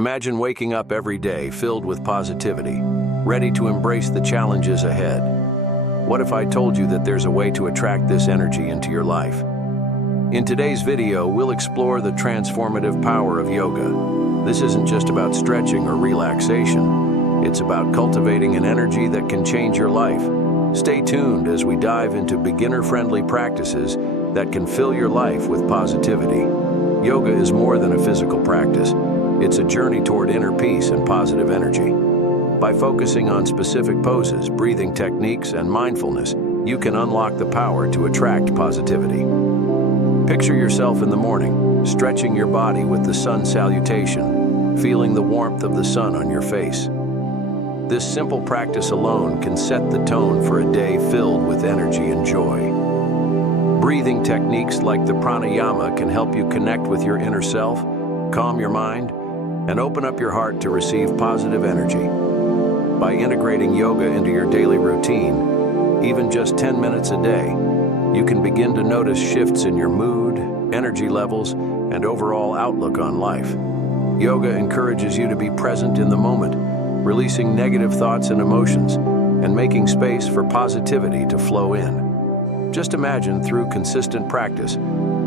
Imagine waking up every day filled with positivity, ready to embrace the challenges ahead. What if I told you that there's a way to attract this energy into your life? In today's video, we'll explore the transformative power of yoga. This isn't just about stretching or relaxation. It's about cultivating an energy that can change your life. Stay tuned as we dive into beginner-friendly practices that can fill your life with positivity. Yoga is more than a physical practice. It's a journey toward inner peace and positive energy. By focusing on specific poses, breathing techniques, and mindfulness, you can unlock the power to attract positivity. Picture yourself in the morning, stretching your body with the sun salutation, feeling the warmth of the sun on your face. This simple practice alone can set the tone for a day filled with energy and joy. Breathing techniques like the pranayama can help you connect with your inner self, calm your mind, and open up your heart to receive positive energy. By integrating yoga into your daily routine, even just 10 minutes a day, you can begin to notice shifts in your mood, energy levels, and overall outlook on life. Yoga encourages you to be present in the moment, releasing negative thoughts and emotions, and making space for positivity to flow in. Just imagine, through consistent practice,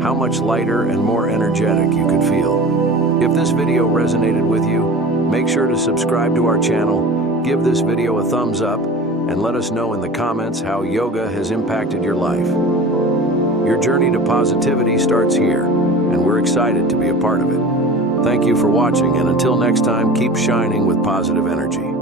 how much lighter and more energetic you could feel. If this video resonated with you, make sure to subscribe to our channel, give this video a thumbs up, and let us know in the comments how yoga has impacted your life. Your journey to positivity starts here, and we're excited to be a part of it. Thank you for watching, and until next time, keep shining with positive energy.